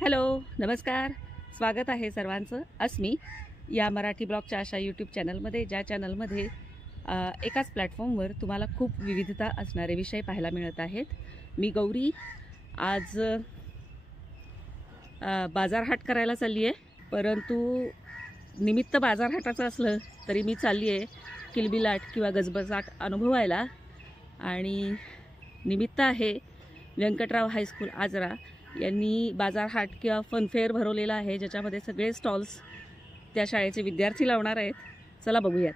Hello, नमस्कार. स्वागत आहे सर्वांचं अस्मी या मराठी ब्लॉगच्या अशा यूट्यूब चॅनलमध्ये, ज्या चॅनलमध्ये एकाच प्लॅटफॉर्मवर तुम्हाला खूप विविधता असणारे विषय पाहायला मिळत आहेत. मी गौरी आज बाजारहाट करायला चालली आहे, परंतु निमित्त बाजारहाटाचं असलं तरी मी चालली आहे किलबिलाट किंवा गजबजाट अनुभवायला. आणि निमित्त आहे व्यंकटराव हायस्कूल आजरा यांनी बाजारहाट किंवा फनफेअर भरवलेला आहे, ज्याच्यामध्ये सगळे स्टॉल्स त्या शाळेचे विद्यार्थी लावणार आहेत. चला बघूयात.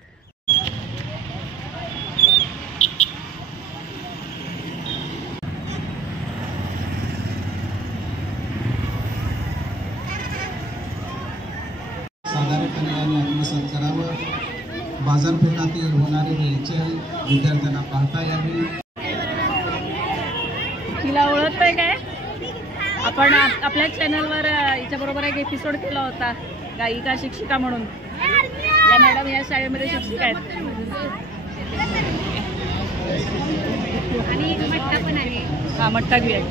साधारणपणे आत्मसात करावं. बाजारपेठातील होणारे रेलचेल विद्यार्थ्यांना पाहता यावी. तिला ओळखतंय काय? आपण आपल्या चॅनलवर हिच्याबरोबर एक एपिसोड केला होता, गायिका शिक्षिका म्हणून. या मॅडम या शाळेमध्ये शिक्षिका आहेत आणि मट्टा पण आहे. हा, मट्टा बी आहे.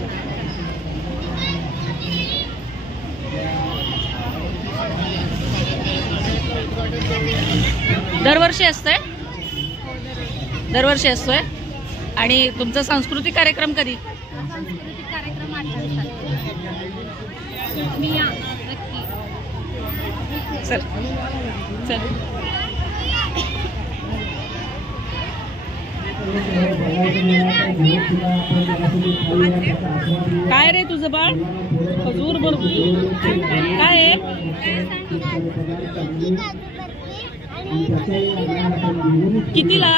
दरवर्षी असतोय, दरवर्षी असतोय. आणि तुमचा सांस्कृतिक कार्यक्रम कधी? चल चल. काय रे तुझं बाळ? खजूर बरोबर काय आहे? कितीला?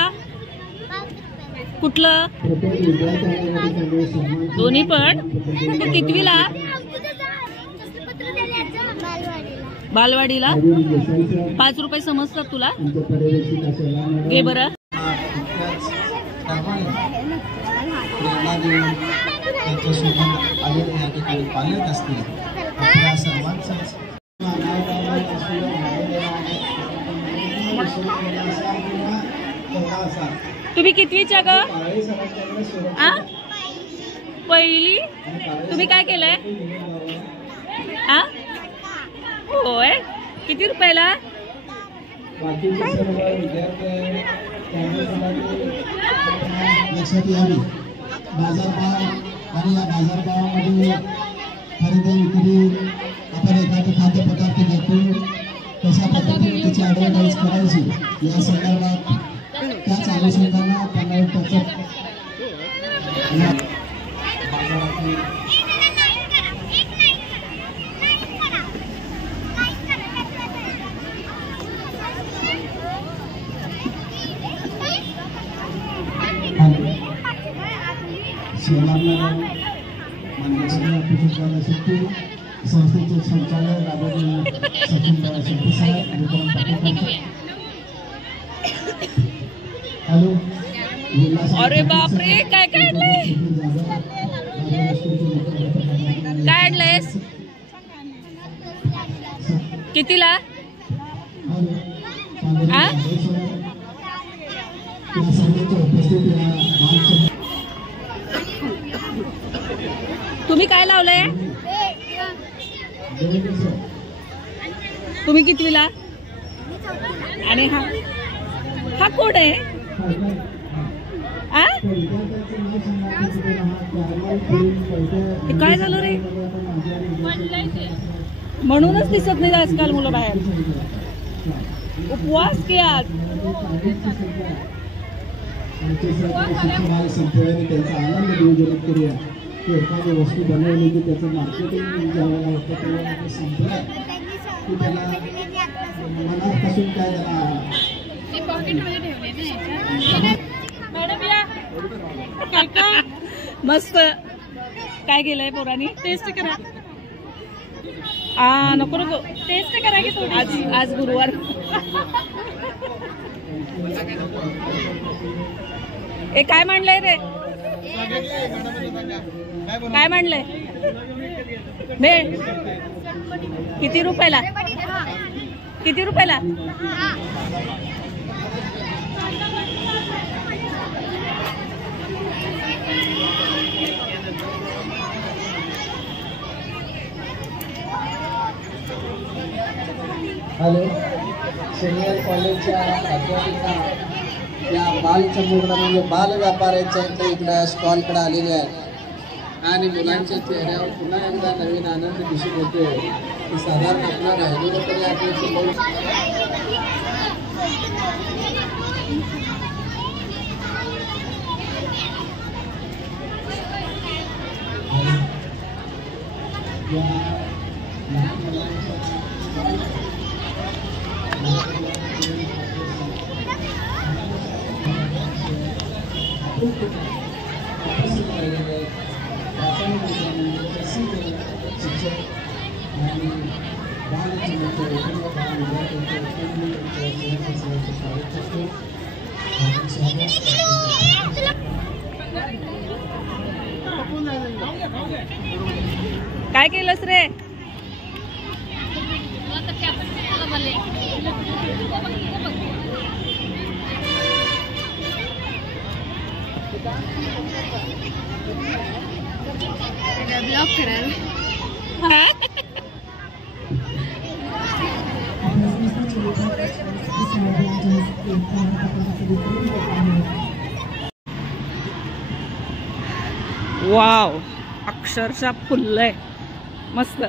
कुठलं? दोन्ही पण? कितवीला? बालवाडीला. 5 रुपये समजतात तुला? घे बरं. तुम्ही कितवीच्या ग? पहिली. तुम्ही काय केलंय? होय. किती रुपयाला? लक्षात यावी. बाजारभाव आणि या बाजारभावामध्ये खरेदी विक्री आपण एखादे खाद्यपदार्थ घेतो, कशा पद्धतीने त्याची ॲडव्हर्टाईज करायची या संदर्भात त्याच अनुषंगाने त्यांना त्याचं संस्थेचे संचालक हॅलो. अरे बापरे, काय काढलंय? काय आणलंयस? कितीला? तुम्ही काय लावलंय? तुम्ही कितवीला? आणि हा हा कोण आहे? काय झालं रे? म्हणूनच दिसत नाही आजकाल मुलं बाहेर. उपवास की आज? त्यांचा आनंद नियोजन करूया. एखादी वस्तू बनवली की त्याचं मार्केटिंग ज्यावेळेला होतं तेव्हा संपलं की त्याला मनापासून काय त्याला मस्त काय केलंय पोरांनी? टेस्ट करा. नको नको, टेस्ट करा की आज आज गुरुवार. ए काय म्हणलंय रे? काय म्हणलंय? भेळ किती रुपयाला? किती रुपयाला? हॅलो सिनियर कॉलेजच्या अध्यापिका या बालचमुर्णा म्हणजे बाल व्यापाऱ्यांच्या इकडे स्टॉलकडे आलेले आहेत आणि मुलांच्या चेहऱ्यावर पुन्हा एकदा नवीन आनंद दिसून येतोय की साधारण आपला राहिलेलं तरी आपण काय केलंस रे? ब्लॉक कराल वाव, अक्षरशः फुललंय मस्त.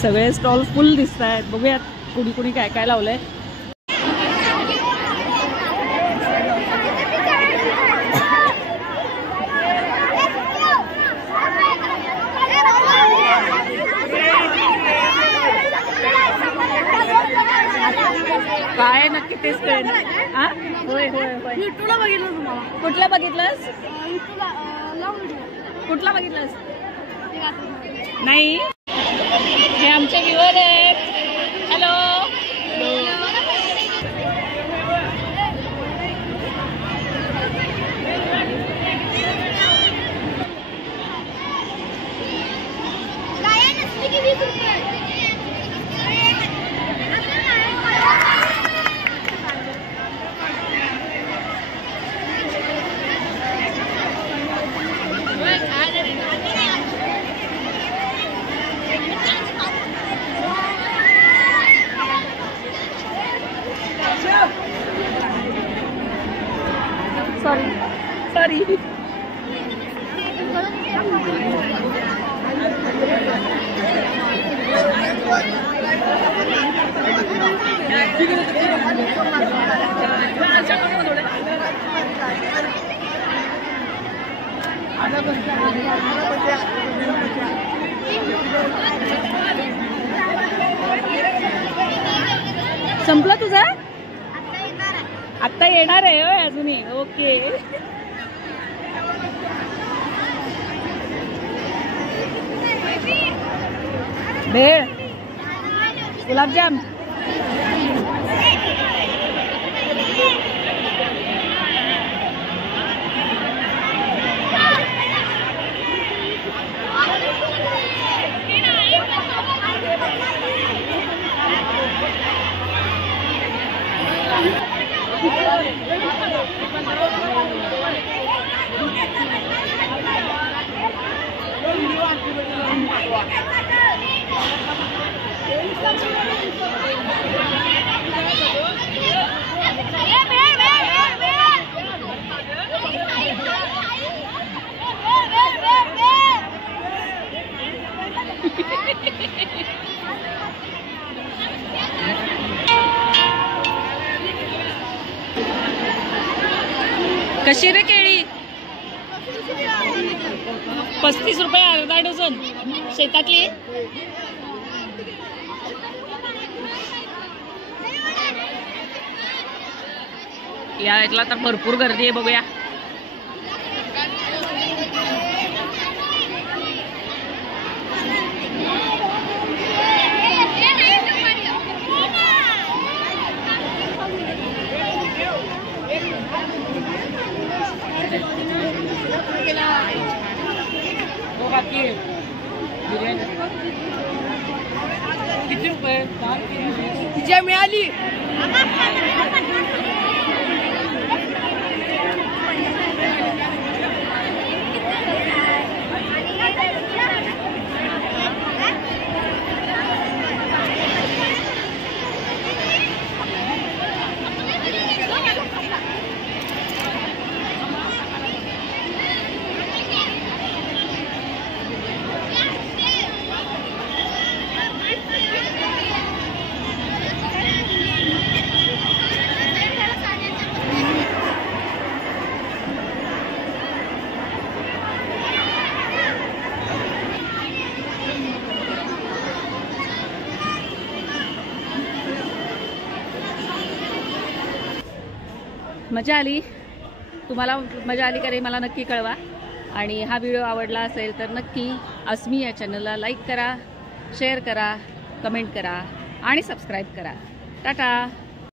सगळे स्टॉल फुल दिसत आहेत. बघूयात कुणी कुणी काय काय लावलंय. काय नक्की तेच कळेल. होय होय होय. युट्यूबला बघितलं तुम्हाला. कुठला बघितलंस? युट्यूबला कुठला बघितलंस? नाही, हे आमचे व्ह्युअर आहेत. हॅलो. सॉरी. संपलं तुझं? आत्ता येणार आहे होय अजूनही. ओके. भेळ, गुलाबजाम. कशी रे केळी? 35 रुपये अर्धा डझन. शेतातली या इथला तर भरपूर गर्दी आहे. बघूया. किती रुपये तिच्या मिळाली? मजा आली. तुम्हाला मजा आली का रे मला नक्की कळवा. आणि हा व्हिडिओ आवडला असेल तर नक्की अस्मी या चॅनलला लाईक करा, शेअर करा, कमेंट करा आणि सबस्क्राईब करा. टाटा.